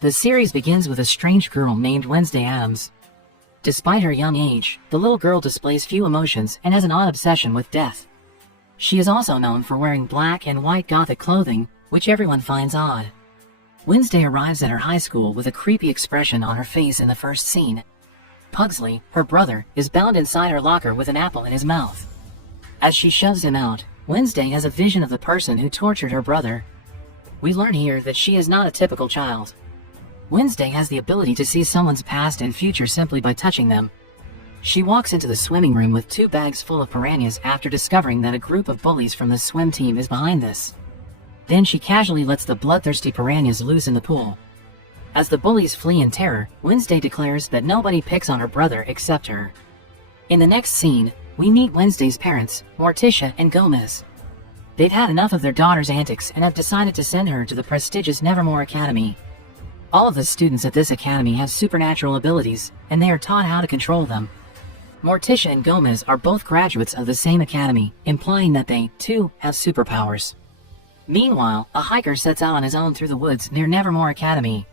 The series begins with a strange girl named Wednesday Addams. Despite her young age, the little girl displays few emotions and has an odd obsession with death. She is also known for wearing black and white gothic clothing, which everyone finds odd. Wednesday arrives at her high school with a creepy expression on her face in the first scene. Pugsley, her brother, is bound inside her locker with an apple in his mouth. As she shoves him out, Wednesday has a vision of the person who tortured her brother. We learn here that she is not a typical child. Wednesday has the ability to see someone's past and future simply by touching them. She walks into the swimming room with 2 bags full of piranhas after discovering that a group of bullies from the swim team is behind this. Then she casually lets the bloodthirsty piranhas loose in the pool. As the bullies flee in terror, Wednesday declares that nobody picks on her brother except her. In the next scene, we meet Wednesday's parents, Morticia and Gomez. They've had enough of their daughter's antics and have decided to send her to the prestigious Nevermore Academy. All of the students at this academy have supernatural abilities, and they are taught how to control them. Morticia and Gomez are both graduates of the same academy, implying that they, too, have superpowers. Meanwhile, a hiker sets out on his own through the woods near Nevermore Academy.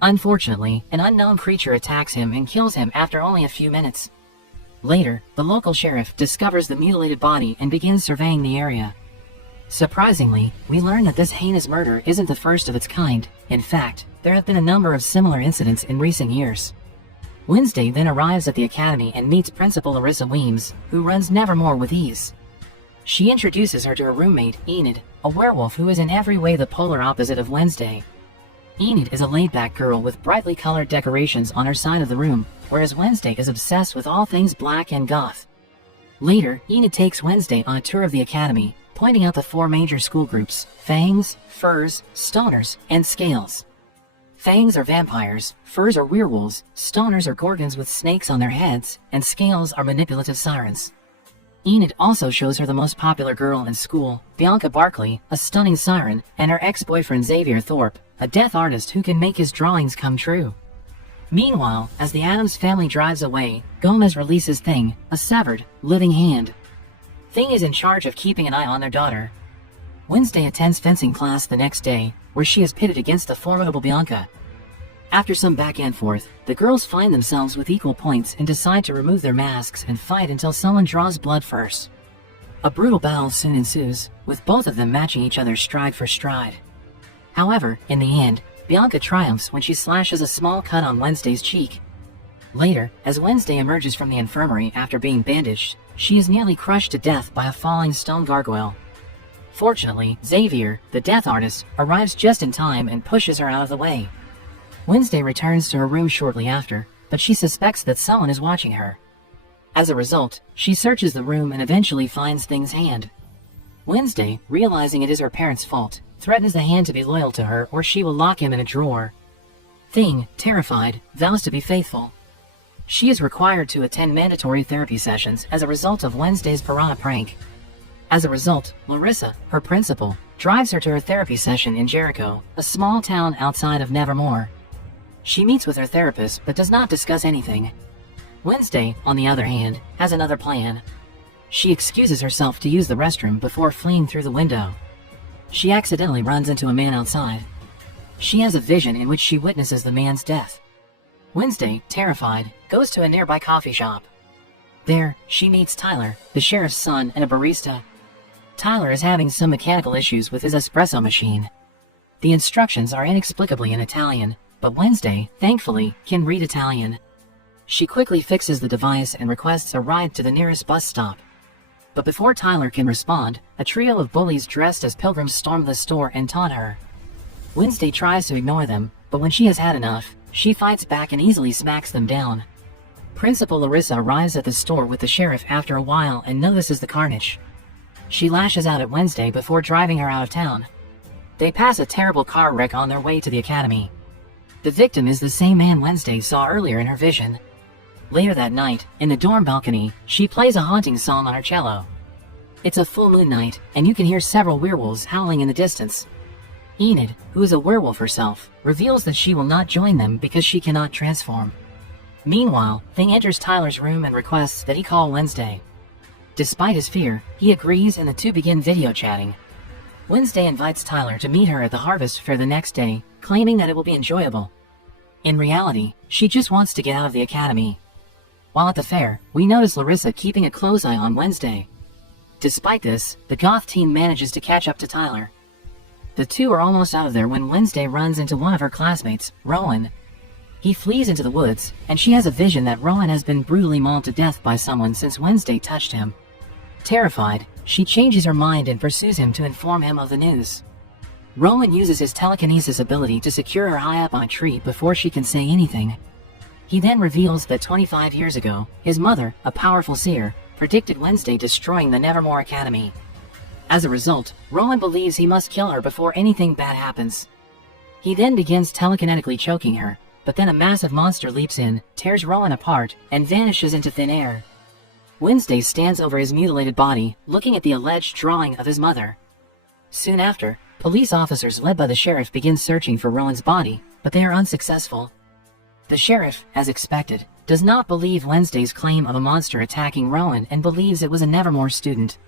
Unfortunately, an unknown creature attacks him and kills him after only a few minutes. Later, the local sheriff discovers the mutilated body and begins surveying the area. Surprisingly, we learn that this heinous murder isn't the first of its kind. In fact, there have been a number of similar incidents in recent years. Wednesday then arrives at the academy and meets Principal Larissa Weems, who runs Nevermore with ease. She introduces her to her roommate, Enid, a werewolf who is in every way the polar opposite of Wednesday. Enid is a laid-back girl with brightly colored decorations on her side of the room, whereas Wednesday is obsessed with all things black and goth. Later, Enid takes Wednesday on a tour of the academy, pointing out the 4 major school groups: Fangs, Furs, Stoners, and Scales. Fangs are vampires, Furs are werewolves, Stoners are gorgons with snakes on their heads, and Scales are manipulative sirens. Enid also shows her the most popular girl in school, Bianca Barkley, a stunning siren, and her ex-boyfriend Xavier Thorpe, a death artist who can make his drawings come true. Meanwhile, as the Addams family drives away, Gomez releases Thing, a severed, living hand. Thing is in charge of keeping an eye on their daughter. Wednesday attends fencing class the next day, where she is pitted against the formidable Bianca. After some back and forth, the girls find themselves with equal points and decide to remove their masks and fight until someone draws blood first. A brutal battle soon ensues, with both of them matching each other stride for stride. However, in the end, Bianca triumphs when she slashes a small cut on Wednesday's cheek. Later, as Wednesday emerges from the infirmary after being bandaged, she is nearly crushed to death by a falling stone gargoyle. Fortunately, Xavier, the death artist, arrives just in time and pushes her out of the way. Wednesday returns to her room shortly after, but she suspects that someone is watching her. As a result, she searches the room and eventually finds Thing's hand. Wednesday, realizing it is her parents' fault, threatens the hand to be loyal to her or she will lock him in a drawer. Thing, terrified, vows to be faithful. She is required to attend mandatory therapy sessions as a result of Wednesday's piranha prank. As a result, Larissa, her principal, drives her to her therapy session in Jericho, a small town outside of Nevermore. She meets with her therapist but does not discuss anything. Wednesday, on the other hand, has another plan. She excuses herself to use the restroom before fleeing through the window. She accidentally runs into a man outside. She has a vision in which she witnesses the man's death. Wednesday, terrified, goes to a nearby coffee shop. There, she meets Tyler, the sheriff's son and a barista. Tyler is having some mechanical issues with his espresso machine. The instructions are inexplicably in Italian, but Wednesday, thankfully, can read Italian. She quickly fixes the device and requests a ride to the nearest bus stop. But before Tyler can respond, a trio of bullies dressed as pilgrims storm the store and taunt her. Wednesday tries to ignore them, but when she has had enough, she fights back and easily smacks them down. Principal Larissa arrives at the store with the sheriff after a while and notices the carnage. She lashes out at Wednesday before driving her out of town. They pass a terrible car wreck on their way to the academy. The victim is the same man Wednesday saw earlier in her vision. Later that night, in the dorm balcony, she plays a haunting song on her cello. It's a full moon night, and you can hear several werewolves howling in the distance. Enid, who is a werewolf herself, reveals that she will not join them because she cannot transform. Meanwhile, Thing enters Tyler's room and requests that he call Wednesday. Despite his fear, he agrees and the two begin video chatting. Wednesday invites Tyler to meet her at the harvest fair the next day, claiming that it will be enjoyable. In reality, she just wants to get out of the academy. While at the fair, we notice Larissa keeping a close eye on Wednesday. Despite this, the goth teen manages to catch up to Tyler. The two are almost out of there when Wednesday runs into one of her classmates, Rowan. He flees into the woods, and she has a vision that Rowan has been brutally mauled to death by someone since Wednesday touched him. Terrified, she changes her mind and pursues him to inform him of the news. Rowan uses his telekinesis ability to secure her high up on a tree before she can say anything. He then reveals that 25 years ago, his mother, a powerful seer, predicted Wednesday destroying the Nevermore Academy. As a result, Rowan believes he must kill her before anything bad happens. He then begins telekinetically choking her, but then a massive monster leaps in, tears Rowan apart, and vanishes into thin air. Wednesday stands over his mutilated body, looking at the alleged drawing of his mother. Soon after, police officers led by the sheriff begin searching for Rowan's body, but they are unsuccessful. The sheriff, as expected, does not believe Wednesday's claim of a monster attacking Rowan and believes it was a Nevermore student.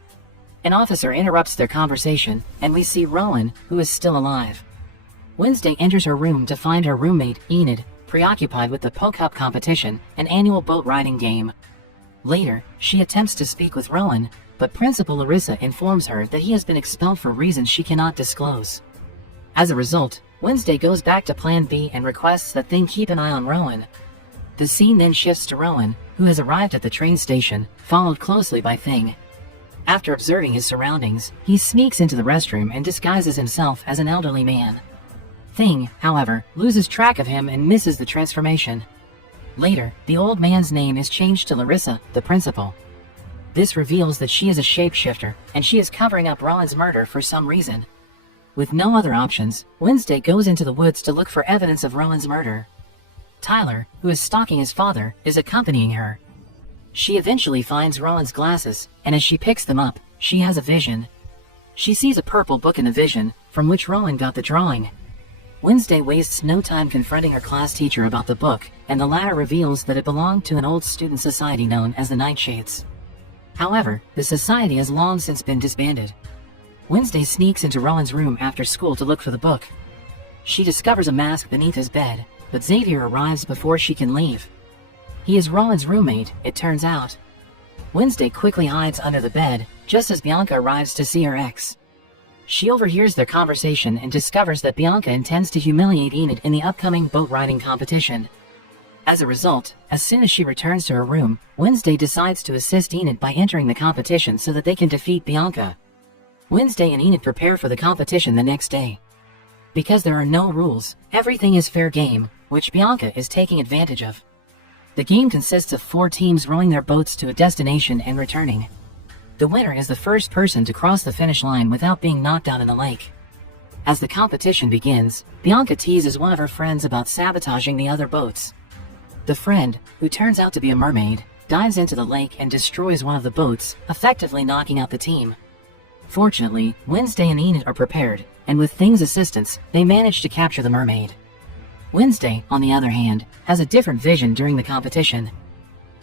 An officer interrupts their conversation, and we see Rowan, who is still alive. Wednesday enters her room to find her roommate, Enid, preoccupied with the Poke-Up competition, an annual boat riding game. Later, she attempts to speak with Rowan, but Principal Larissa informs her that he has been expelled for reasons she cannot disclose. As a result, Wednesday goes back to Plan B and requests that Thing keep an eye on Rowan. The scene then shifts to Rowan, who has arrived at the train station, followed closely by Thing. After observing his surroundings, he sneaks into the restroom and disguises himself as an elderly man. Thing, however, loses track of him and misses the transformation. Later, the old man's name is changed to Larissa, the principal. This reveals that she is a shapeshifter, and she is covering up Rowan's murder for some reason. With no other options, Wednesday goes into the woods to look for evidence of Rowan's murder. Tyler, who is stalking his father, is accompanying her. She eventually finds Rowan's glasses, and as she picks them up, she has a vision. She sees a purple book in the vision, from which Rowan got the drawing. Wednesday wastes no time confronting her class teacher about the book, and the latter reveals that it belonged to an old student society known as the Nightshades. However, the society has long since been disbanded. Wednesday sneaks into Rowan's room after school to look for the book. She discovers a mask beneath his bed, but Xavier arrives before she can leave. He is Rowan's roommate, it turns out. Wednesday quickly hides under the bed, just as Bianca arrives to see her ex. She overhears their conversation and discovers that Bianca intends to humiliate Enid in the upcoming boat riding competition. As a result, as soon as she returns to her room, Wednesday decides to assist Enid by entering the competition so that they can defeat Bianca. Wednesday and Enid prepare for the competition the next day. Because there are no rules, everything is fair game, which Bianca is taking advantage of. The game consists of 4 teams rowing their boats to a destination and returning. The winner is the first person to cross the finish line without being knocked out in the lake. As the competition begins, Bianca teases one of her friends about sabotaging the other boats. The friend, who turns out to be a mermaid, dives into the lake and destroys one of the boats, effectively knocking out the team. Fortunately, Wednesday and Enid are prepared, and with Thing's assistance, they manage to capture the mermaid. Wednesday, on the other hand, has a different vision during the competition.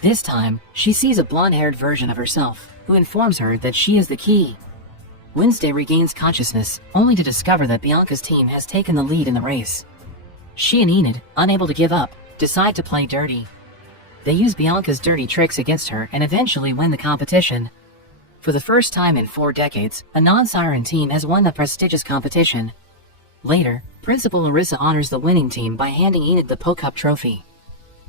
This time, she sees a blonde-haired version of herself, who informs her that she is the key. Wednesday regains consciousness, only to discover that Bianca's team has taken the lead in the race. She and Enid, unable to give up, decide to play dirty. They use Bianca's dirty tricks against her and eventually win the competition. For the first time in 4 decades, a non-siren team has won the prestigious competition. Later, Principal Larissa honors the winning team by handing Enid the Poke-Up trophy.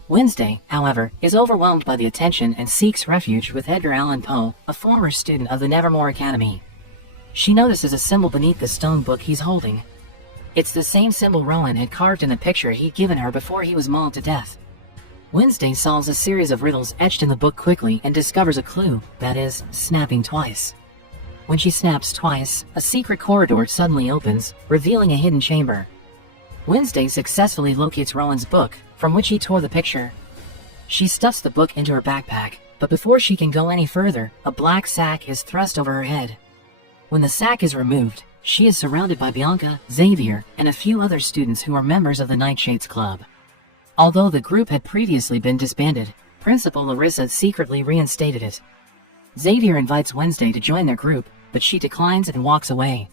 Wednesday, however, is overwhelmed by the attention and seeks refuge with Edgar Allan Poe, a former student of the Nevermore Academy. She notices a symbol beneath the stone book he's holding. It's the same symbol Rowan had carved in the picture he'd given her before he was mauled to death. Wednesday solves a series of riddles etched in the book quickly and discovers a clue, that is, snapping twice. When she snaps twice, a secret corridor suddenly opens, revealing a hidden chamber. Wednesday successfully locates Rowan's book, from which he tore the picture. She stuffs the book into her backpack, but before she can go any further, a black sack is thrust over her head. When the sack is removed, she is surrounded by Bianca, Xavier, and a few other students who are members of the Nightshades Club. Although the group had previously been disbanded, Principal Larissa secretly reinstated it. Xavier invites Wednesday to join their group, but she declines and walks away.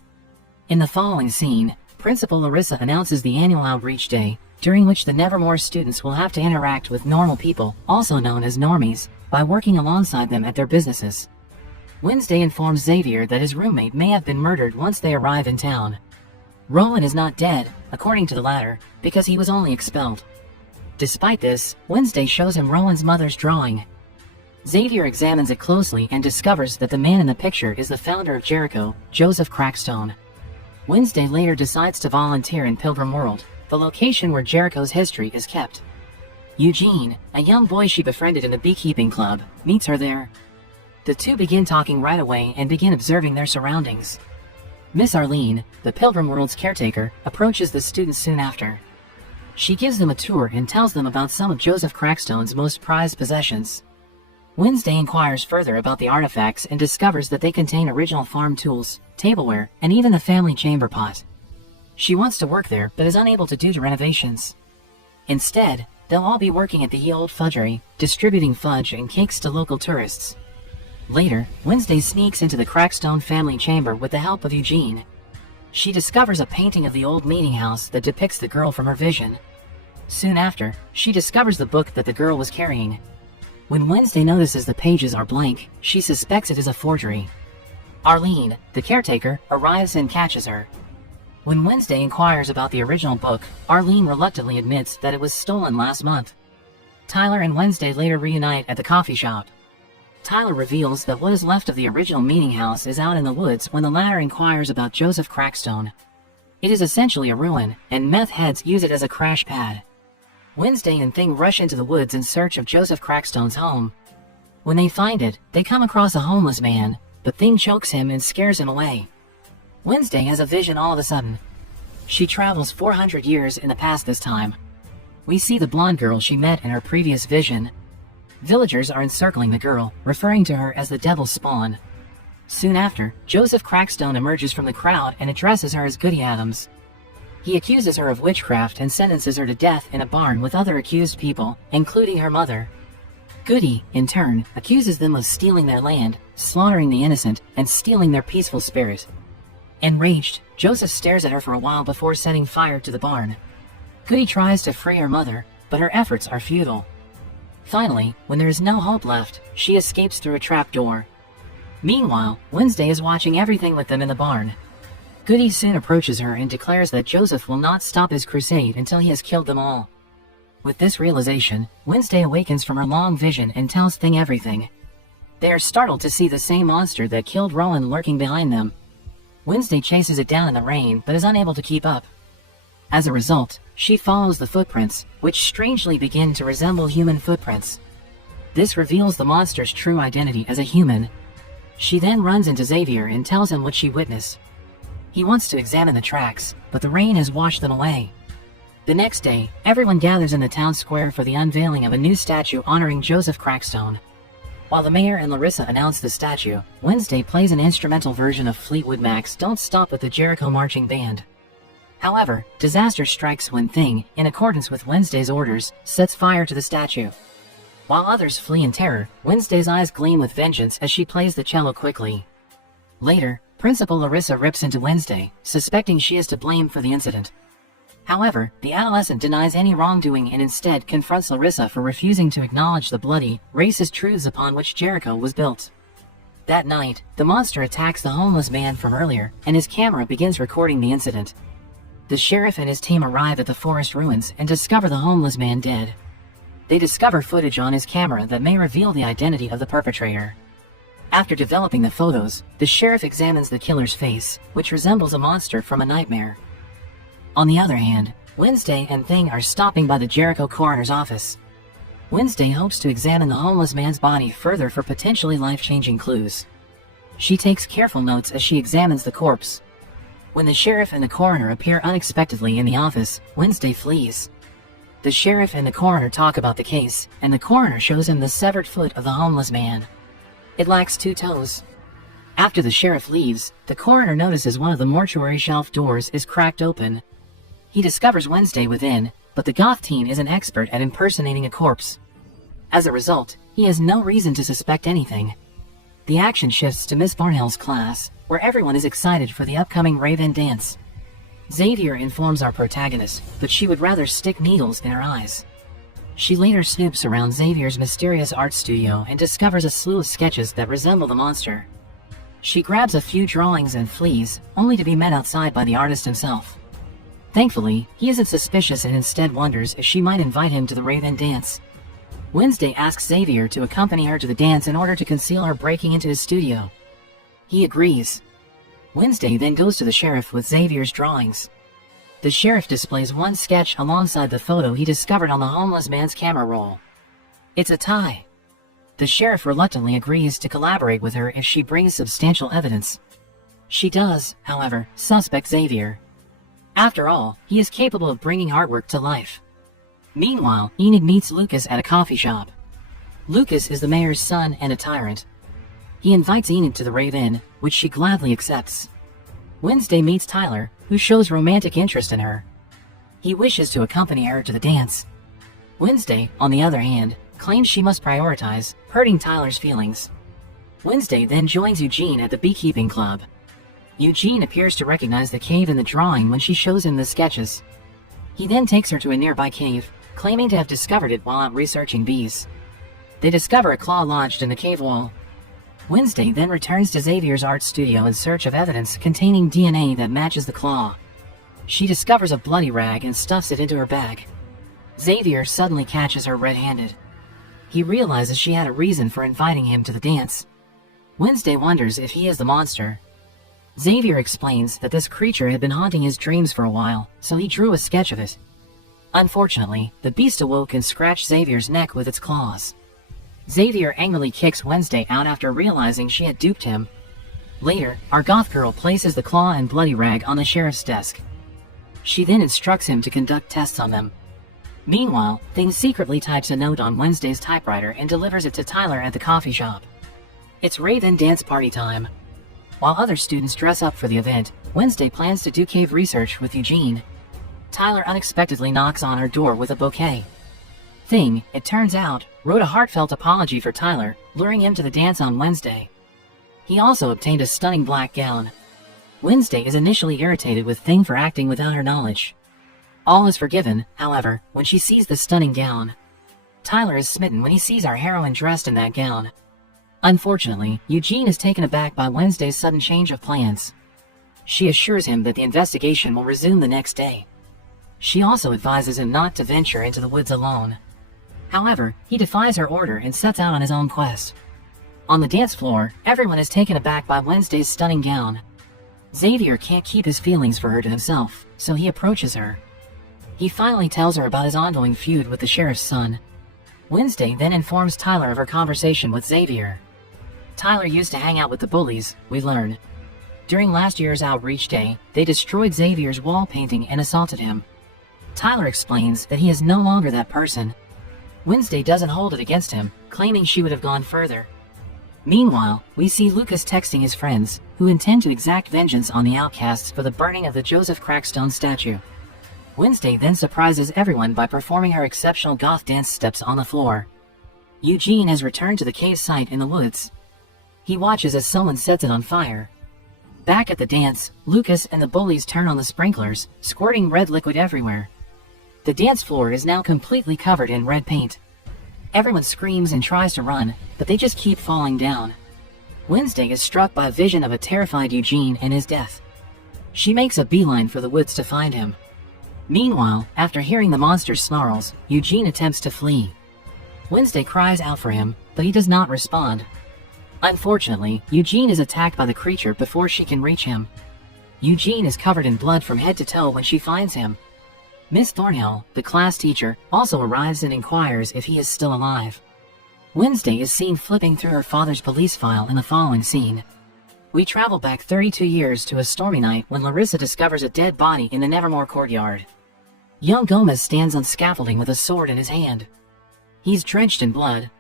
In the following scene, Principal Larissa announces the annual Outreach Day, during which the Nevermore students will have to interact with normal people, also known as normies, by working alongside them at their businesses. Wednesday informs Xavier that his roommate may have been murdered once they arrive in town. Roland is not dead, according to the latter, because he was only expelled. Despite this, Wednesday shows him Roland's mother's drawing. Xavier examines it closely and discovers that the man in the picture is the founder of Jericho, Joseph Crackstone. Wednesday later decides to volunteer in Pilgrim World, the location where Jericho's history is kept. Eugene, a young boy she befriended in a beekeeping club, meets her there. The two begin talking right away and begin observing their surroundings. Miss Arlene, the Pilgrim World's caretaker, approaches the students soon after. She gives them a tour and tells them about some of Joseph Crackstone's most prized possessions. Wednesday inquires further about the artifacts and discovers that they contain original farm tools, tableware, and even the family chamber pot. She wants to work there but is unable to due to renovations. Instead, they'll all be working at the Ye Olde Fudgery, distributing fudge and cakes to local tourists. Later, Wednesday sneaks into the Crackstone family chamber with the help of Eugene. She discovers a painting of the old meeting house that depicts the girl from her vision. Soon after, she discovers the book that the girl was carrying. When Wednesday notices the pages are blank, she suspects it is a forgery. Arlene, the caretaker, arrives and catches her. When Wednesday inquires about the original book, Arlene reluctantly admits that it was stolen last month. Tyler and Wednesday later reunite at the coffee shop. Tyler reveals that what is left of the original meeting house is out in the woods when the latter inquires about Joseph Crackstone. It is essentially a ruin, and meth heads use it as a crash pad. Wednesday and Thing rush into the woods in search of Joseph Crackstone's home. When they find it, they come across a homeless man, but Thing chokes him and scares him away. Wednesday has a vision all of a sudden. She travels 400 years in the past this time. We see the blonde girl she met in her previous vision. Villagers are encircling the girl, referring to her as the devil's spawn. Soon after, Joseph Crackstone emerges from the crowd and addresses her as Goody Addams. He accuses her of witchcraft and sentences her to death in a barn with other accused people, including her mother. Goody, in turn, accuses them of stealing their land, slaughtering the innocent, and stealing their peaceful spirit. Enraged, Joseph stares at her for a while before setting fire to the barn. Goody tries to free her mother, but her efforts are futile. Finally, when there is no hope left, she escapes through a trap door. Meanwhile, Wednesday is watching everything with them in the barn. Goody soon approaches her and declares that Joseph will not stop his crusade until he has killed them all. With this realization, Wednesday awakens from her long vision and tells Thing everything. They are startled to see the same monster that killed Roland lurking behind them. Wednesday chases it down in the rain but is unable to keep up. As a result, she follows the footprints, which strangely begin to resemble human footprints. This reveals the monster's true identity as a human. She then runs into Xavier and tells him what she witnessed. He wants to examine the tracks, but the rain has washed them away. The next day, everyone gathers in the town square for the unveiling of a new statue honoring Joseph Crackstone. While the mayor and Larissa announce the statue, Wednesday plays an instrumental version of Fleetwood Mac's Don't Stop with the Jericho Marching Band. However, disaster strikes when Thing, in accordance with Wednesday's orders, sets fire to the statue. While others flee in terror, Wednesday's eyes gleam with vengeance as she plays the cello quickly. Later, Principal Larissa rips into Wednesday, suspecting she is to blame for the incident. However, the adolescent denies any wrongdoing and instead confronts Larissa for refusing to acknowledge the bloody, racist truths upon which Jericho was built. That night, the monster attacks the homeless man from earlier, and his camera begins recording the incident. The sheriff and his team arrive at the forest ruins and discover the homeless man dead. They discover footage on his camera that may reveal the identity of the perpetrator. After developing the photos, the sheriff examines the killer's face, which resembles a monster from a nightmare. On the other hand, Wednesday and Thing are stopping by the Jericho coroner's office. Wednesday hopes to examine the homeless man's body further for potentially life-changing clues. She takes careful notes as she examines the corpse. When the sheriff and the coroner appear unexpectedly in the office, Wednesday flees. The sheriff and the coroner talk about the case, and the coroner shows him the severed foot of the homeless man. It lacks 2 toes. After the sheriff leaves, the coroner notices one of the mortuary shelf doors is cracked open. He discovers Wednesday within, but the goth teen is an expert at impersonating a corpse. As a result, he has no reason to suspect anything. The action shifts to Miss Barnhill's class, where everyone is excited for the upcoming Raven dance. Xavier informs our protagonist that she would rather stick needles in her eyes. She later snoops around Xavier's mysterious art studio and discovers a slew of sketches that resemble the monster. She grabs a few drawings and flees, only to be met outside by the artist himself. Thankfully, he isn't suspicious and instead wonders if she might invite him to the Raven dance. Wednesday asks Xavier to accompany her to the dance in order to conceal her breaking into his studio. He agrees. Wednesday then goes to the sheriff with Xavier's drawings. The sheriff displays one sketch alongside the photo he discovered on the homeless man's camera roll. It's a tie. The sheriff reluctantly agrees to collaborate with her if she brings substantial evidence. She does, however, suspect Xavier. After all, he is capable of bringing artwork to life. Meanwhile, Enid meets Lucas at a coffee shop. Lucas is the mayor's son and a tyrant. He invites Enid to the Raven, which she gladly accepts. Wednesday meets Tyler, who shows romantic interest in her. He wishes to accompany her to the dance. Wednesday, on the other hand, claims she must prioritize, hurting Tyler's feelings. Wednesday then joins Eugene at the beekeeping club. Eugene appears to recognize the cave in the drawing when she shows him the sketches. He then takes her to a nearby cave, claiming to have discovered it while out researching bees. They discover a claw lodged in the cave wall. Wednesday then returns to Xavier's art studio in search of evidence containing DNA that matches the claw. She discovers a bloody rag and stuffs it into her bag. Xavier suddenly catches her red-handed. He realizes she had a reason for inviting him to the dance. Wednesday wonders if he is the monster. Xavier explains that this creature had been haunting his dreams for a while, so he drew a sketch of it. Unfortunately, the beast awoke and scratched Xavier's neck with its claws. Xavier angrily kicks Wednesday out after realizing she had duped him. Later, our goth girl places the claw and bloody rag on the sheriff's desk. She then instructs him to conduct tests on them. Meanwhile, Thing secretly types a note on Wednesday's typewriter and delivers it to Tyler at the coffee shop. It's Raven dance party time. While other students dress up for the event, Wednesday plans to do cave research with Eugene. Tyler unexpectedly knocks on her door with a bouquet. Thing, it turns out, wrote a heartfelt apology for Tyler, luring him to the dance on Wednesday. He also obtained a stunning black gown. Wednesday is initially irritated with Thing for acting without her knowledge. All is forgiven, however, when she sees the stunning gown. Tyler is smitten when he sees our heroine dressed in that gown. Unfortunately, Eugene is taken aback by Wednesday's sudden change of plans. She assures him that the investigation will resume the next day. She also advises him not to venture into the woods alone. However, he defies her order and sets out on his own quest. On the dance floor, everyone is taken aback by Wednesday's stunning gown. Xavier can't keep his feelings for her to himself, so he approaches her. He finally tells her about his ongoing feud with the sheriff's son. Wednesday then informs Tyler of her conversation with Xavier. Tyler used to hang out with the bullies, we learn. During last year's outreach day, they destroyed Xavier's wall painting and assaulted him. Tyler explains that he is no longer that person. Wednesday doesn't hold it against him, claiming she would have gone further. Meanwhile, we see Lucas texting his friends, who intend to exact vengeance on the outcasts for the burning of the Joseph Crackstone statue. Wednesday then surprises everyone by performing her exceptional goth dance steps on the floor. Eugene has returned to the cave site in the woods. He watches as someone sets it on fire. Back at the dance, Lucas and the bullies turn on the sprinklers, squirting red liquid everywhere. The dance floor is now completely covered in red paint. Everyone screams and tries to run, but they just keep falling down. Wednesday is struck by a vision of a terrified Eugene and his death. She makes a beeline for the woods to find him. Meanwhile, after hearing the monster's snarls, Eugene attempts to flee. Wednesday cries out for him, but he does not respond. Unfortunately, Eugene is attacked by the creature before she can reach him. Eugene is covered in blood from head to toe when she finds him. Miss Thornhill, the class teacher, also arrives and inquires if he is still alive. Wednesday is seen flipping through her father's police file in the following scene. We travel back 32 years to a stormy night when Larissa discovers a dead body in the Nevermore courtyard. Young Gomez stands on scaffolding with a sword in his hand. He's drenched in blood.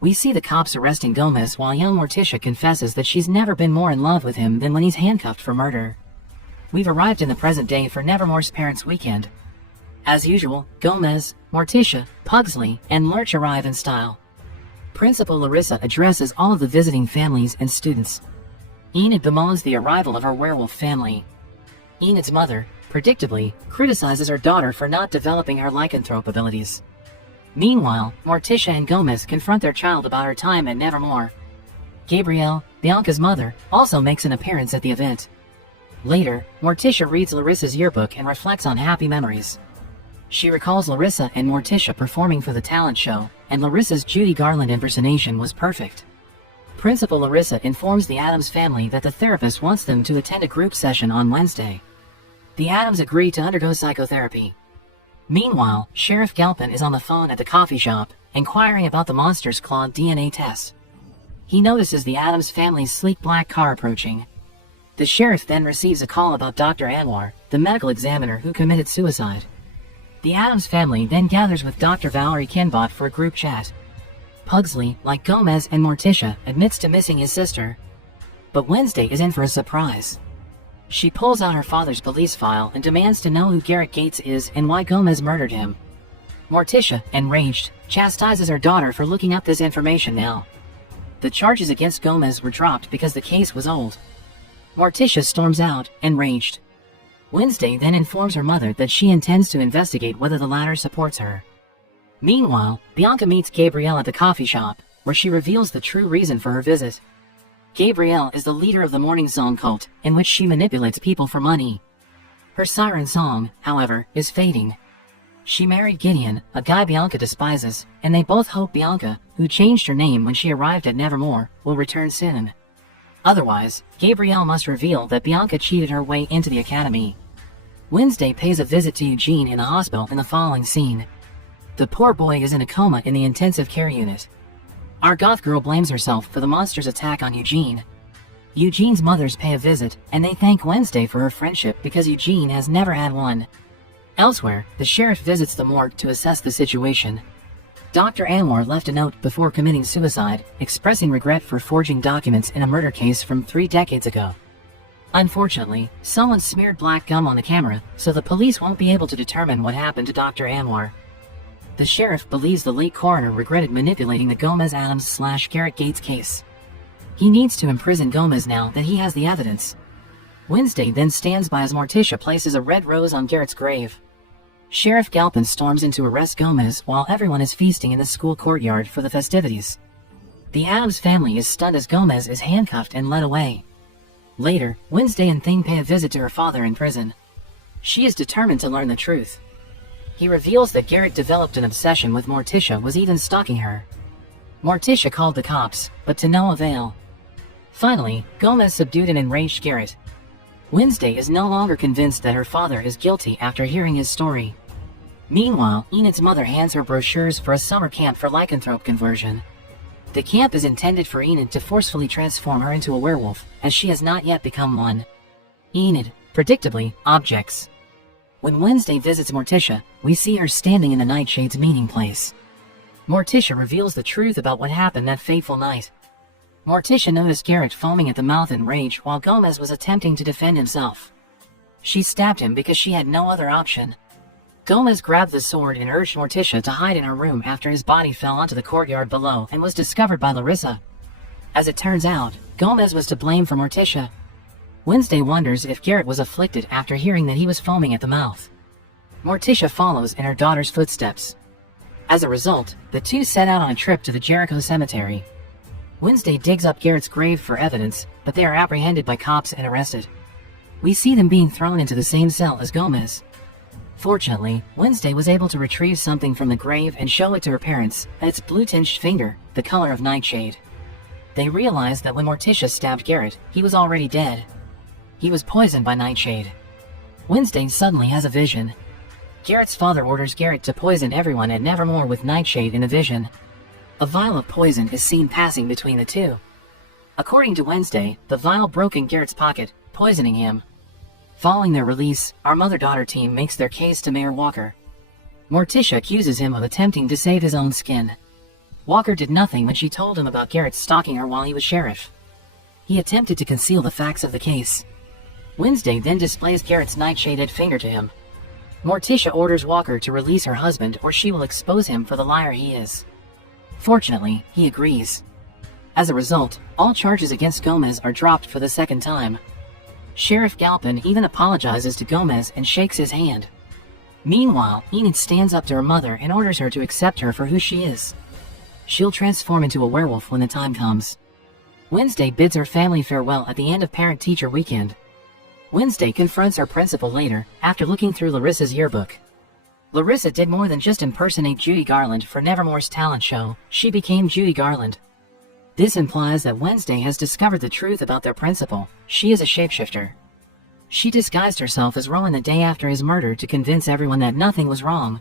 We see the cops arresting Gomez while young Morticia confesses that she's never been more in love with him than when he's handcuffed for murder. We've arrived in the present day for Nevermore's parents' weekend. As usual, Gomez, Morticia, Pugsley, and Lurch arrive in style. Principal Larissa addresses all of the visiting families and students. Enid bemoans the arrival of her werewolf family. Enid's mother, predictably, criticizes her daughter for not developing her lycanthrope abilities. Meanwhile, Morticia and Gomez confront their child about her time at Nevermore. Gabrielle, Bianca's mother, also makes an appearance at the event. Later, Morticia reads Larissa's yearbook and reflects on happy memories. She recalls Larissa and Morticia performing for the talent show, and Larissa's Judy Garland impersonation was perfect. Principal Larissa informs the Addams family that the therapist wants them to attend a group session on Wednesday. The Addams agree to undergo psychotherapy. Meanwhile, Sheriff Galpin is on the phone at the coffee shop, inquiring about the monster's claw DNA test. He notices the Addams family's sleek black car approaching. The sheriff then receives a call about Dr. Anwar, the medical examiner who committed suicide. The Addams family then gathers with Dr. Valerie Kinbot for a group chat. Pugsley, like Gomez and Morticia, admits to missing his sister. But Wednesday is in for a surprise. She pulls out her father's police file and demands to know who Garrett Gates is and why Gomez murdered him. Morticia, enraged, chastises her daughter for looking up this information now. The charges against Gomez were dropped because the case was old. Morticia storms out, enraged. Wednesday then informs her mother that she intends to investigate whether the latter supports her. Meanwhile, Bianca meets Gabrielle at the coffee shop, where she reveals the true reason for her visit. Gabrielle is the leader of the Morning Song cult, in which she manipulates people for money. Her siren song, however, is fading. She married Gideon, a guy Bianca despises, and they both hope Bianca, who changed her name when she arrived at Nevermore, will return soon. Otherwise, Gabrielle must reveal that Bianca cheated her way into the academy. Wednesday pays a visit to Eugene in the hospital in the following scene. The poor boy is in a coma in the intensive care unit. Our goth girl blames herself for the monster's attack on Eugene. Eugene's mothers pay a visit, and they thank Wednesday for her friendship because Eugene has never had one. Elsewhere, the sheriff visits the morgue to assess the situation. Dr. Anwar left a note before committing suicide, expressing regret for forging documents in a murder case from 3 decades ago. Unfortunately, someone smeared black gum on the camera, so the police won't be able to determine what happened to Dr. Anwar. The sheriff believes the late coroner regretted manipulating the Gomez-Addams/Garrett Gates case. He needs to imprison Gomez now that he has the evidence. Wednesday then stands by as Morticia places a red rose on Garrett's grave. Sheriff Galpin storms in to arrest Gomez while everyone is feasting in the school courtyard for the festivities. The Addams family is stunned as Gomez is handcuffed and led away. Later, Wednesday and Thing pay a visit to her father in prison. She is determined to learn the truth. He reveals that Garrett developed an obsession with Morticia, was even stalking her. Morticia called the cops, but to no avail. Finally, Gomez subdued an enraged Garrett. Wednesday is no longer convinced that her father is guilty after hearing his story. Meanwhile, Enid's mother hands her brochures for a summer camp for lycanthrope conversion. The camp is intended for Enid to forcefully transform her into a werewolf, as she has not yet become one. Enid, predictably, objects. When Wednesday visits Morticia, we see her standing in the Nightshade's meeting place. Morticia reveals the truth about what happened that fateful night. Morticia noticed Garrett foaming at the mouth in rage while Gomez was attempting to defend himself. She stabbed him because she had no other option. Gomez grabbed the sword and urged Morticia to hide in her room after his body fell onto the courtyard below and was discovered by Larissa. As it turns out, Gomez was to blame for Morticia. Wednesday wonders if Garrett was afflicted after hearing that he was foaming at the mouth. Morticia follows in her daughter's footsteps. As a result, the two set out on a trip to the Jericho cemetery. Wednesday digs up Garrett's grave for evidence, but they are apprehended by cops and arrested. We see them being thrown into the same cell as Gomez. Fortunately, Wednesday was able to retrieve something from the grave and show it to her parents, its blue-tinged finger, the color of Nightshade. They realized that when Morticia stabbed Garrett, he was already dead. He was poisoned by Nightshade. Wednesday suddenly has a vision. Garrett's father orders Garrett to poison everyone at Nevermore with Nightshade in a vision. A vial of poison is seen passing between the two. According to Wednesday, the vial broke in Garrett's pocket, poisoning him. Following their release, our mother-daughter team makes their case to Mayor Walker. Morticia accuses him of attempting to save his own skin. Walker did nothing when she told him about Garrett stalking her while he was sheriff. He attempted to conceal the facts of the case. Wednesday then displays Garrett's nightshaded finger to him. Morticia orders Walker to release her husband or she will expose him for the liar he is. Fortunately, he agrees. As a result, all charges against Gomez are dropped for the second time. Sheriff Galpin even apologizes to Gomez and shakes his hand. Meanwhile, Enid stands up to her mother and orders her to accept her for who she is. She'll transform into a werewolf when the time comes. Wednesday bids her family farewell at the end of parent-teacher weekend. Wednesday confronts her principal later, after looking through Larissa's yearbook. Larissa did more than just impersonate Judy Garland for Nevermore's talent show, she became Judy Garland. This implies that Wednesday has discovered the truth about their principal. She is a shapeshifter. She disguised herself as Rowan the day after his murder to convince everyone that nothing was wrong.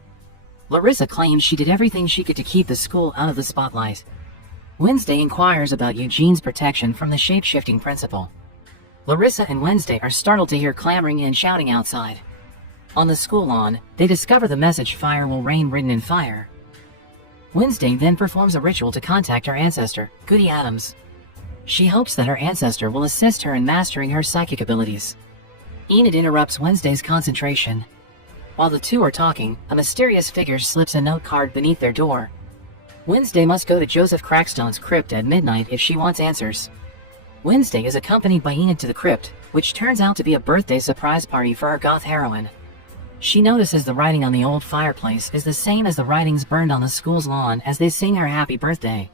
Larissa claims she did everything she could to keep the school out of the spotlight. Wednesday inquires about Eugene's protection from the shape-shifting principal. Larissa and Wednesday are startled to hear clamoring and shouting outside. On the school lawn, they discover the message "Fire will rain" written in fire. Wednesday then performs a ritual to contact her ancestor, Goody Addams. She hopes that her ancestor will assist her in mastering her psychic abilities. Enid interrupts Wednesday's concentration. While the two are talking, a mysterious figure slips a note card beneath their door. Wednesday must go to Joseph Crackstone's crypt at midnight if she wants answers. Wednesday is accompanied by Enid to the crypt, which turns out to be a birthday surprise party for our goth heroine. She notices the writing on the old fireplace is the same as the writings burned on the school's lawn as they sing her happy birthday.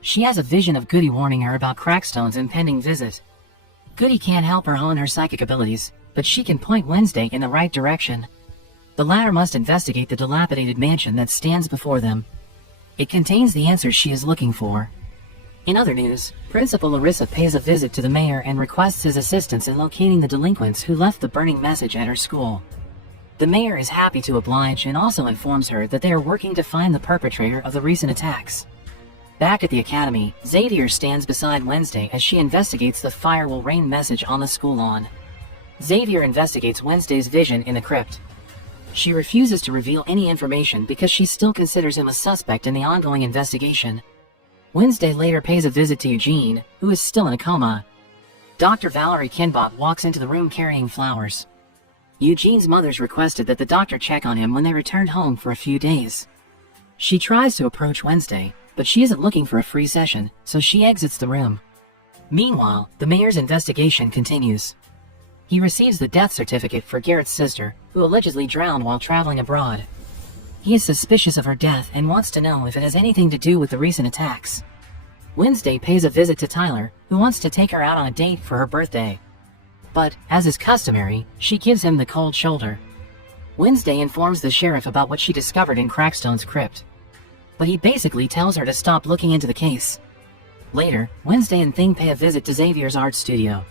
She has a vision of Goody warning her about Crackstone's impending visit. Goody can't help her hone her psychic abilities, but she can point Wednesday in the right direction. The latter must investigate the dilapidated mansion that stands before them. It contains the answers she is looking for. In other news, Principal Larissa pays a visit to the mayor and requests his assistance in locating the delinquents who left the burning message at her school. The mayor is happy to oblige and also informs her that they are working to find the perpetrator of the recent attacks. Back at the academy, Xavier stands beside Wednesday as she investigates the "Fire will rain" message on the school lawn. Xavier investigates Wednesday's vision in the crypt. She refuses to reveal any information because she still considers him a suspect in the ongoing investigation. Wednesday later pays a visit to Eugene, who is still in a coma. Dr. Valerie Kinbot walks into the room carrying flowers. Eugene's mothers requested that the doctor check on him when they returned home for a few days. She tries to approach Wednesday, but she isn't looking for a free session, so she exits the room. Meanwhile, the mayor's investigation continues. He receives the death certificate for Garrett's sister, who allegedly drowned while traveling abroad. He is suspicious of her death and wants to know if it has anything to do with the recent attacks. Wednesday pays a visit to Tyler, who wants to take her out on a date for her birthday. But, as is customary, she gives him the cold shoulder. Wednesday informs the sheriff about what she discovered in Crackstone's crypt. But he basically tells her to stop looking into the case. Later, Wednesday and Thing pay a visit to Xavier's art studio.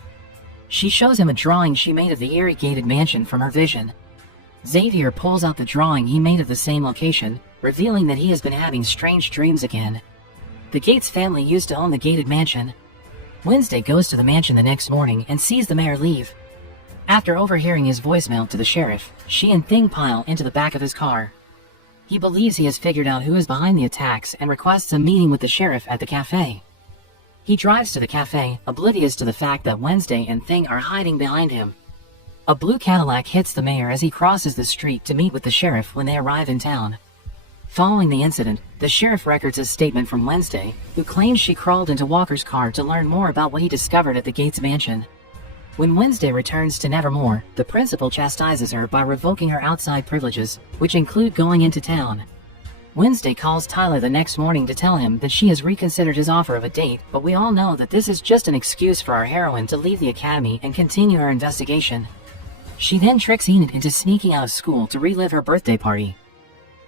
She shows him a drawing she made of the eerie gated mansion from her vision. Xavier pulls out the drawing he made of the same location, revealing that he has been having strange dreams again. The Gates family used to own the gated mansion. Wednesday goes to the mansion the next morning and sees the mayor leave. After overhearing his voicemail to the sheriff, she and Thing pile into the back of his car. He believes he has figured out who is behind the attacks and requests a meeting with the sheriff at the cafe. He drives to the cafe, oblivious to the fact that Wednesday and Thing are hiding behind him. A blue Cadillac hits the mayor as he crosses the street to meet with the sheriff when they arrive in town. Following the incident, the sheriff records a statement from Wednesday, who claims she crawled into Walker's car to learn more about what he discovered at the Gates mansion. When Wednesday returns to Nevermore, the principal chastises her by revoking her outside privileges, which include going into town. Wednesday calls Tyler the next morning to tell him that she has reconsidered his offer of a date, but we all know that this is just an excuse for our heroine to leave the academy and continue her investigation. She then tricks Enid into sneaking out of school to relive her birthday party.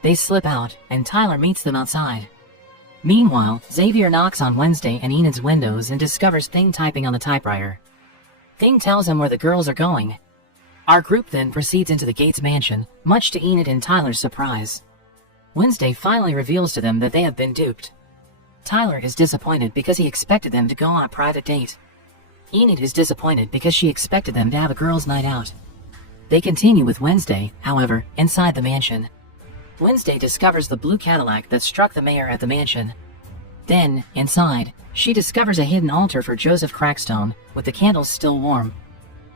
They slip out, and Tyler meets them outside. Meanwhile, Xavier knocks on Wednesday and Enid's windows and discovers Thing typing on the typewriter. Thing tells him where the girls are going. Our group then proceeds into the Gates mansion, much to Enid and Tyler's surprise. Wednesday finally reveals to them that they have been duped. Tyler is disappointed because he expected them to go on a private date. Enid is disappointed because she expected them to have a girls' night out. They continue with Wednesday, however, inside the mansion. Wednesday discovers the blue Cadillac that struck the mayor at the mansion. Then, inside, she discovers a hidden altar for Joseph Crackstone, with the candles still warm.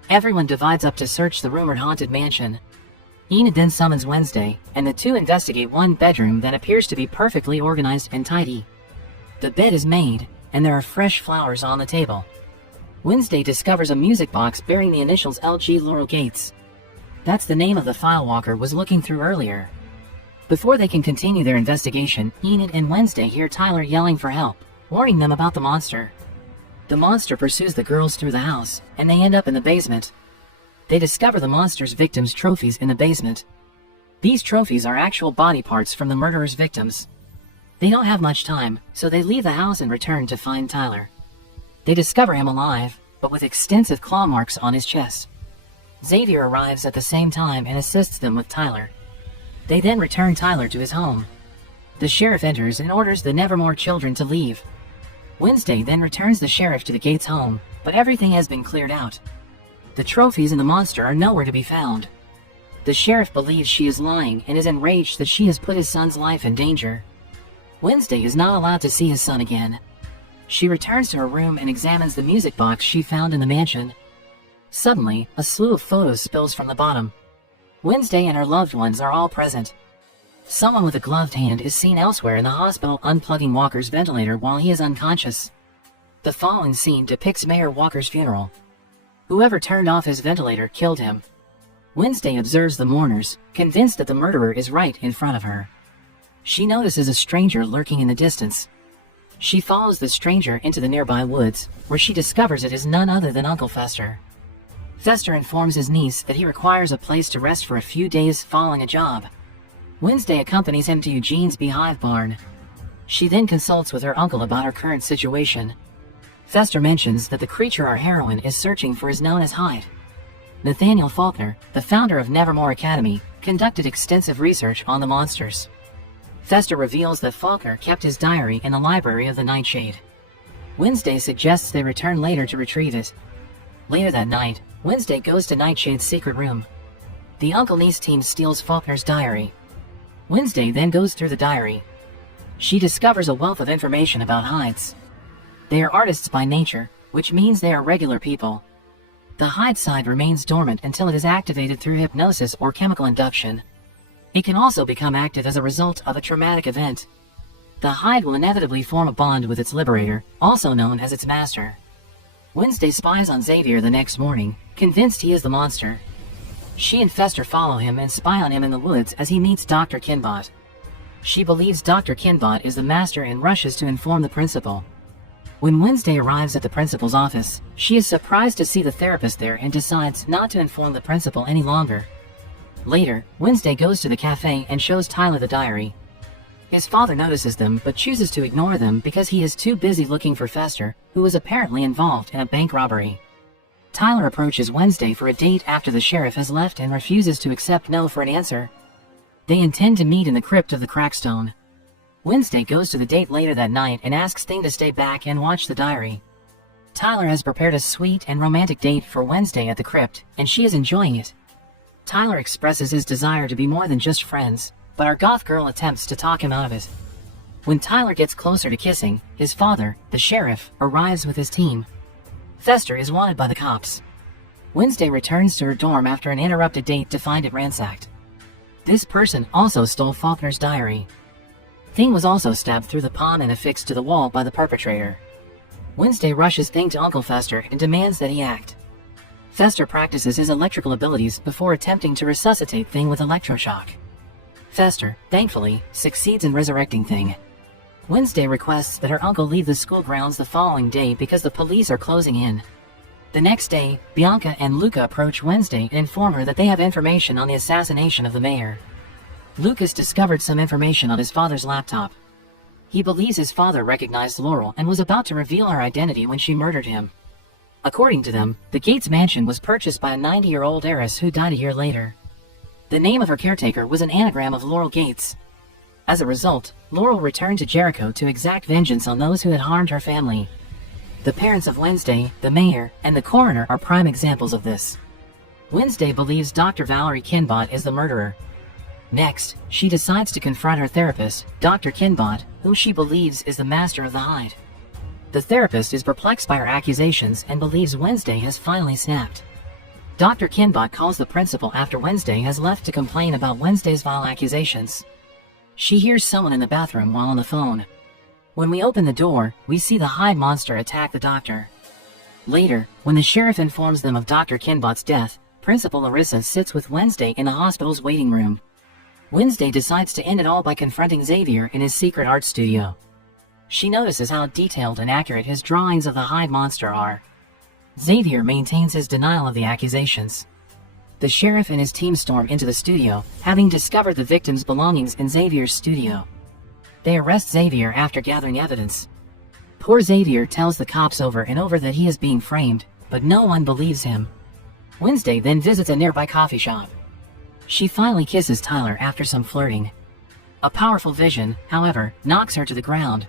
Everyone divides up to search the rumored haunted mansion. Enid then summons Wednesday, and the two investigate one bedroom that appears to be perfectly organized and tidy. The bed is made, and there are fresh flowers on the table. Wednesday discovers a music box bearing the initials LG Laurel Gates. That's the name of the file Walker was looking through earlier. Before they can continue their investigation, Enid and Wednesday hear Tyler yelling for help, warning them about the monster. The monster pursues the girls through the house, and they end up in the basement. They discover the monster's victims' trophies in the basement. These trophies are actual body parts from the murderer's victims. They don't have much time, so they leave the house and return to find Tyler. They discover him alive, but with extensive claw marks on his chest. Xavier arrives at the same time and assists them with Tyler. They then return Tyler to his home. The sheriff enters and orders the Nevermore children to leave. Wednesday then returns the sheriff to the Gates home, but everything has been cleared out. The trophies and the monster are nowhere to be found. The sheriff believes she is lying and is enraged that she has put his son's life in danger. Wednesday is not allowed to see his son again. She returns to her room and examines the music box she found in the mansion. Suddenly, a slew of photos spills from the bottom. Wednesday and her loved ones are all present. Someone with a gloved hand is seen elsewhere in the hospital unplugging Walker's ventilator while he is unconscious. The following scene depicts Mayor Walker's funeral. Whoever turned off his ventilator killed him. Wednesday observes the mourners, convinced that the murderer is right in front of her. She notices a stranger lurking in the distance. She follows the stranger into the nearby woods, where she discovers it is none other than Uncle Fester. Fester informs his niece that he requires a place to rest for a few days following a job. Wednesday accompanies him to Eugene's beehive barn. She then consults with her uncle about her current situation. Fester mentions that the creature our heroine is searching for is known as Hyde. Nathaniel Faulkner, the founder of Nevermore Academy, conducted extensive research on the monsters. Fester reveals that Faulkner kept his diary in the library of the Nightshade. Wednesday suggests they return later to retrieve it. Later that night, Wednesday goes to Nightshade's secret room. The uncle-niece team steals Faulkner's diary. Wednesday then goes through the diary. She discovers a wealth of information about Hydes. They are artists by nature, which means they are regular people. The Hyde side remains dormant until it is activated through hypnosis or chemical induction. It can also become active as a result of a traumatic event. The Hyde will inevitably form a bond with its liberator, also known as its master. Wednesday spies on Xavier the next morning, convinced he is the monster. She and Fester follow him and spy on him in the woods as he meets Dr. Kinbot. She believes Dr. Kinbot is the master and rushes to inform the principal. When Wednesday arrives at the principal's office, she is surprised to see the therapist there and decides not to inform the principal any longer. Later, Wednesday goes to the cafe and shows Tyler the diary. His father notices them but chooses to ignore them because he is too busy looking for Fester, who is apparently involved in a bank robbery. Tyler approaches Wednesday for a date after the sheriff has left and refuses to accept no for an answer. They intend to meet in the crypt of the Crackstone. Wednesday goes to the date later that night and asks Thing to stay back and watch the diary. Tyler has prepared a sweet and romantic date for Wednesday at the crypt, and she is enjoying it. Tyler expresses his desire to be more than just friends, but our goth girl attempts to talk him out of it. When Tyler gets closer to kissing, his father, the sheriff, arrives with his team. Fester is wanted by the cops. Wednesday returns to her dorm after an interrupted date to find it ransacked. This person also stole Faulkner's diary. Thing was also stabbed through the palm and affixed to the wall by the perpetrator. Wednesday rushes Thing to Uncle Fester and demands that he act. Fester practices his electrical abilities before attempting to resuscitate Thing with electroshock. Fester, thankfully, succeeds in resurrecting Thing. Wednesday requests that her uncle leave the school grounds the following day because the police are closing in. The next day, Bianca and Luca approach Wednesday and inform her that they have information on the assassination of the mayor. Lucas discovered some information on his father's laptop. He believes his father recognized Laurel and was about to reveal her identity when she murdered him. According to them, the Gates mansion was purchased by a 90-year-old heiress who died a year later. The name of her caretaker was an anagram of Laurel Gates. As a result, Laurel returned to Jericho to exact vengeance on those who had harmed her family. The parents of Wednesday, the mayor, and the coroner are prime examples of this. Wednesday believes Dr. Valerie Kinbot is the murderer. Next, she decides to confront her therapist, Dr. Kinbot, whom she believes is the master of the Hyde. The therapist is perplexed by her accusations and believes Wednesday has finally snapped. Dr. Kinbot calls the principal after Wednesday has left to complain about Wednesday's vile accusations. She hears someone in the bathroom while on the phone. When we open the door, we see the Hyde monster attack the doctor. Later, when the sheriff informs them of Dr. Kinbot's death, Principal Larissa sits with Wednesday in the hospital's waiting room. Wednesday decides to end it all by confronting Xavier in his secret art studio. She notices how detailed and accurate his drawings of the Hyde monster are. Xavier maintains his denial of the accusations. The sheriff and his team storm into the studio, having discovered the victim's belongings in Xavier's studio. They arrest Xavier after gathering evidence. Poor Xavier tells the cops over and over that he is being framed, but no one believes him. Wednesday then visits a nearby coffee shop. She finally kisses Tyler after some flirting. A powerful vision, however, knocks her to the ground.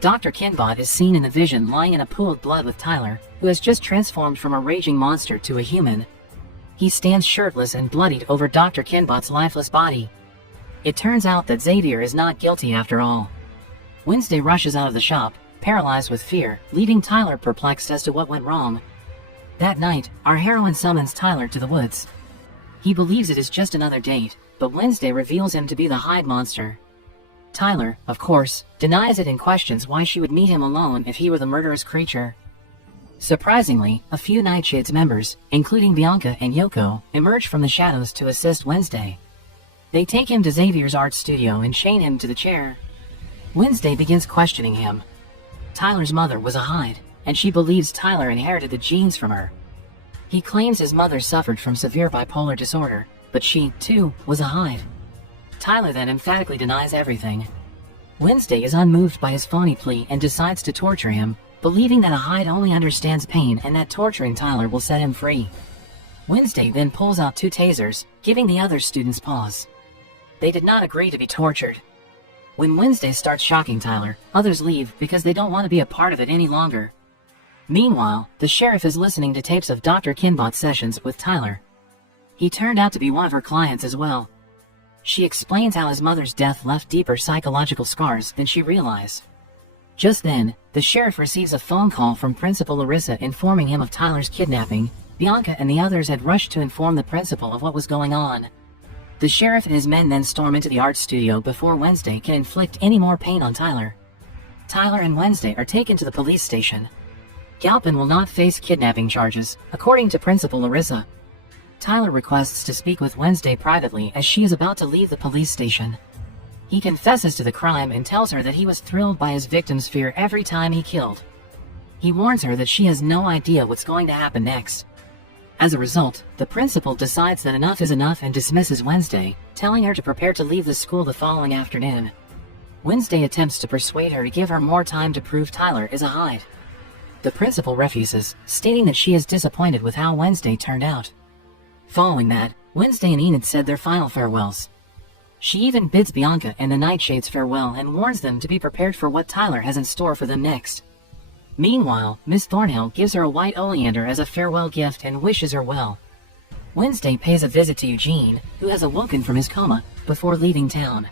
Dr. Kinbot is seen in the vision lying in a pool of blood with Tyler, who has just transformed from a raging monster to a human. He stands shirtless and bloodied over Dr. Kinbot's lifeless body. It turns out that Xavier is not guilty after all. Wednesday rushes out of the shop, paralyzed with fear, leaving Tyler perplexed as to what went wrong. That night, our heroine summons Tyler to the woods. He believes it is just another date, but Wednesday reveals him to be the Hyde monster. Tyler, of course, denies it and questions why she would meet him alone if he were the murderous creature. Surprisingly, a few Nightshades members, including Bianca and Yoko, emerge from the shadows to assist Wednesday. They take him to Xavier's art studio and chain him to the chair. Wednesday begins questioning him. Tyler's mother was a Hyde, and she believes Tyler inherited the genes from her. He claims his mother suffered from severe bipolar disorder, but she, too, was a Hyde. Tyler then emphatically denies everything. Wednesday is unmoved by his phony plea and decides to torture him, believing that a Hyde only understands pain and that torturing Tyler will set him free. Wednesday then pulls out 2 tasers, giving the other students pause. They did not agree to be tortured. When Wednesday starts shocking Tyler, others leave because they don't want to be a part of it any longer. Meanwhile, the sheriff is listening to tapes of Dr. Kinbot's sessions with Tyler. He turned out to be one of her clients as well. She explains how his mother's death left deeper psychological scars than she realized. Just then, the sheriff receives a phone call from Principal Larissa informing him of Tyler's kidnapping. Bianca and the others had rushed to inform the principal of what was going on. The sheriff and his men then storm into the art studio before Wednesday can inflict any more pain on Tyler. Tyler and Wednesday are taken to the police station. Galpin will not face kidnapping charges, according to Principal Larissa. Tyler requests to speak with Wednesday privately as she is about to leave the police station. He confesses to the crime and tells her that he was thrilled by his victim's fear every time he killed. He warns her that she has no idea what's going to happen next. As a result, the principal decides that enough is enough and dismisses Wednesday, telling her to prepare to leave the school the following afternoon. Wednesday attempts to persuade her to give her more time to prove Tyler is a Hyde. The principal refuses, stating that she is disappointed with how Wednesday turned out. Following that, Wednesday and Enid said their final farewells. She even bids Bianca and the Nightshades farewell and warns them to be prepared for what Tyler has in store for them next. Meanwhile, Miss Thornhill gives her a white oleander as a farewell gift and wishes her well. Wednesday pays a visit to Eugene, who has awoken from his coma, before leaving town.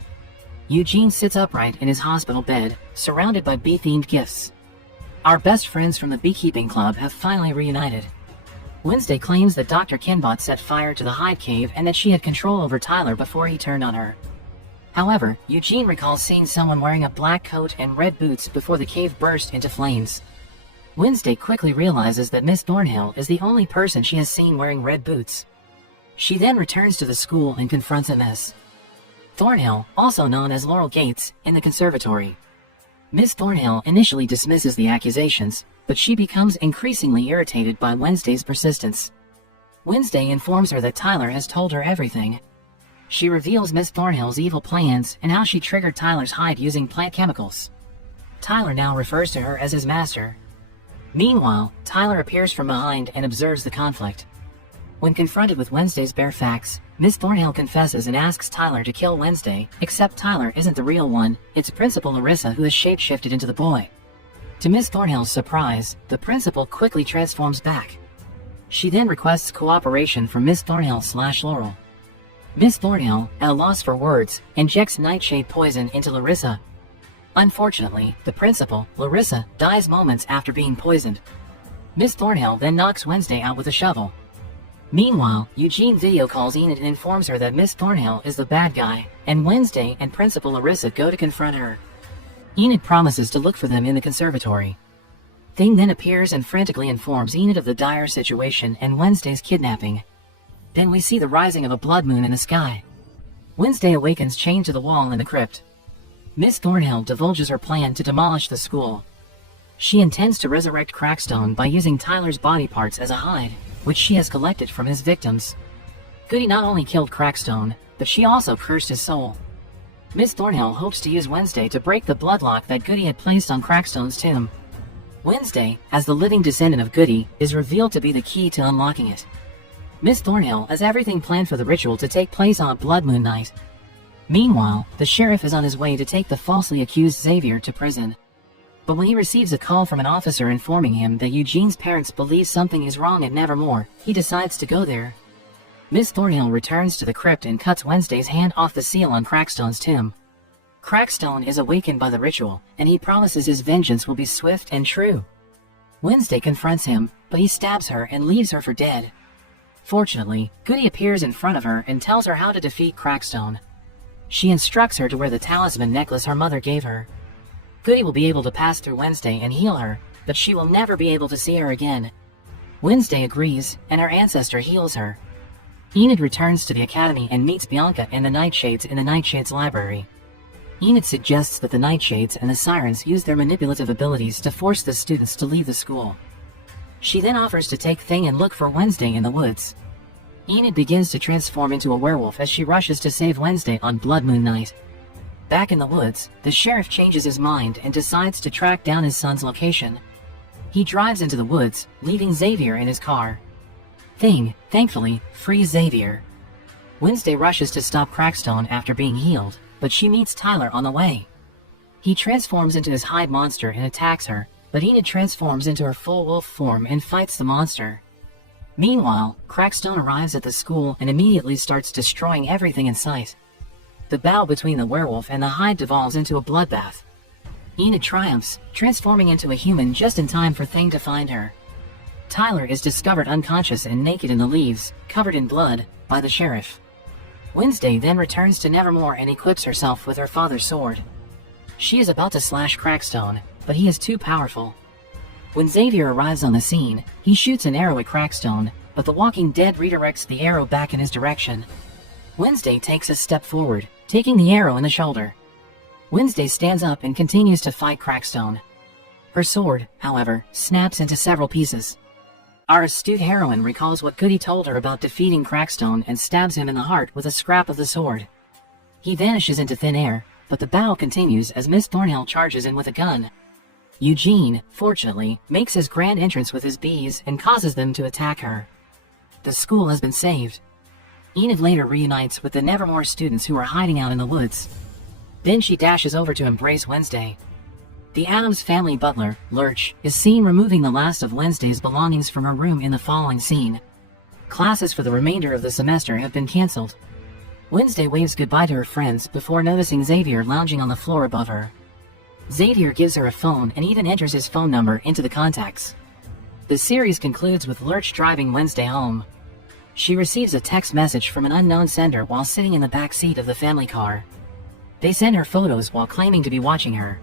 Eugene sits upright in his hospital bed, surrounded by bee-themed gifts. Our best friends from the beekeeping club have finally reunited. Wednesday claims that Dr. Kinbot set fire to the Hyde cave and that she had control over Tyler before he turned on her. However, Eugene recalls seeing someone wearing a black coat and red boots before the cave burst into flames. Wednesday quickly realizes that Miss Thornhill is the only person she has seen wearing red boots. She then returns to the school and confronts Miss Thornhill, also known as Laurel Gates, in the conservatory. Miss Thornhill initially dismisses the accusations, but she becomes increasingly irritated by Wednesday's persistence. Wednesday informs her that Tyler has told her everything. She reveals Miss Thornhill's evil plans and how she triggered Tyler's Hyde using plant chemicals. Tyler now refers to her as his master. Meanwhile, Tyler appears from behind and observes the conflict. When confronted with Wednesday's bare facts, Miss Thornhill confesses and asks Tyler to kill Wednesday, except Tyler isn't the real one, it's Principal Larissa who has shapeshifted into the boy. To Miss Thornhill's surprise, the principal quickly transforms back. She then requests cooperation from Miss Thornhill/Laurel. Miss Thornhill, at a loss for words, injects nightshade poison into Larissa. Unfortunately, the principal, Larissa, dies moments after being poisoned. Miss Thornhill then knocks Wednesday out with a shovel. Meanwhile, Eugene video calls Enid and informs her that Miss Thornhill is the bad guy, and Wednesday and Principal Larissa go to confront her. Enid promises to look for them in the conservatory. Thing then appears and frantically informs Enid of the dire situation and Wednesday's kidnapping. Then we see the rising of a blood moon in the sky. Wednesday awakens chained to the wall in the crypt. Miss Thornhill divulges her plan to demolish the school. She intends to resurrect Crackstone by using Tyler's body parts as a hide, which she has collected from his victims. Goody not only killed Crackstone, but she also cursed his soul. Miss Thornhill hopes to use Wednesday to break the bloodlock that Goody had placed on Crackstone's tomb. Wednesday, as the living descendant of Goody, is revealed to be the key to unlocking it. Miss Thornhill has everything planned for the ritual to take place on a blood moon night. Meanwhile, the sheriff is on his way to take the falsely accused Xavier to prison. But when he receives a call from an officer informing him that Eugene's parents believe something is wrong at Nevermore, he decides to go there. Miss Thornhill returns to the crypt and cuts Wednesday's hand off the seal on Crackstone's tomb. Crackstone is awakened by the ritual, and he promises his vengeance will be swift and true. Wednesday confronts him, but he stabs her and leaves her for dead. Fortunately, Goody appears in front of her and tells her how to defeat Crackstone. She instructs her to wear the talisman necklace her mother gave her. Goody will be able to pass through Wednesday and heal her, but she will never be able to see her again. Wednesday agrees, and her ancestor heals her. Enid returns to the academy and meets Bianca and the Nightshades in the Nightshades library. Enid suggests that the Nightshades and the Sirens use their manipulative abilities to force the students to leave the school. She then offers to take Thing and look for Wednesday in the woods. Enid begins to transform into a werewolf as she rushes to save Wednesday on Blood Moon Night. Back in the woods, the sheriff changes his mind and decides to track down his son's location. He drives into the woods, leaving Xavier in his car. Thing, thankfully, frees Xavier. Wednesday rushes to stop Crackstone after being healed, but she meets Tyler on the way. He transforms into his hide monster and attacks her, but Enid transforms into her full wolf form and fights the monster. Meanwhile, Crackstone arrives at the school and immediately starts destroying everything in sight. The battle between the werewolf and the hide devolves into a bloodbath. Enid triumphs, transforming into a human just in time for Thing to find her. Tyler is discovered unconscious and naked in the leaves, covered in blood, by the sheriff. Wednesday then returns to Nevermore and equips herself with her father's sword. She is about to slash Crackstone, but he is too powerful. When Xavier arrives on the scene, he shoots an arrow at Crackstone, but the Walking Dead redirects the arrow back in his direction. Wednesday takes a step forward, taking the arrow in the shoulder. Wednesday stands up and continues to fight Crackstone. Her sword, however, snaps into several pieces. Our astute heroine recalls what Goody told her about defeating Crackstone and stabs him in the heart with a scrap of the sword. He vanishes into thin air, but the battle continues as Miss Thornhill charges in with a gun. Eugene, fortunately, makes his grand entrance with his bees and causes them to attack her. The school has been saved. Enid later reunites with the Nevermore students who are hiding out in the woods. Then she dashes over to embrace Wednesday. The Addams family butler, Lurch, is seen removing the last of Wednesday's belongings from her room in the following scene. Classes for the remainder of the semester have been cancelled. Wednesday waves goodbye to her friends before noticing Xavier lounging on the floor above her. Xavier gives her a phone and even enters his phone number into the contacts. The series concludes with Lurch driving Wednesday home. She receives a text message from an unknown sender while sitting in the back seat of the family car. They send her photos while claiming to be watching her.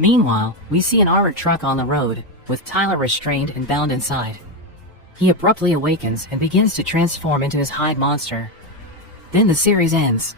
Meanwhile, we see an armored truck on the road, with Tyler restrained and bound inside. He abruptly awakens and begins to transform into his hide monster. Then the series ends.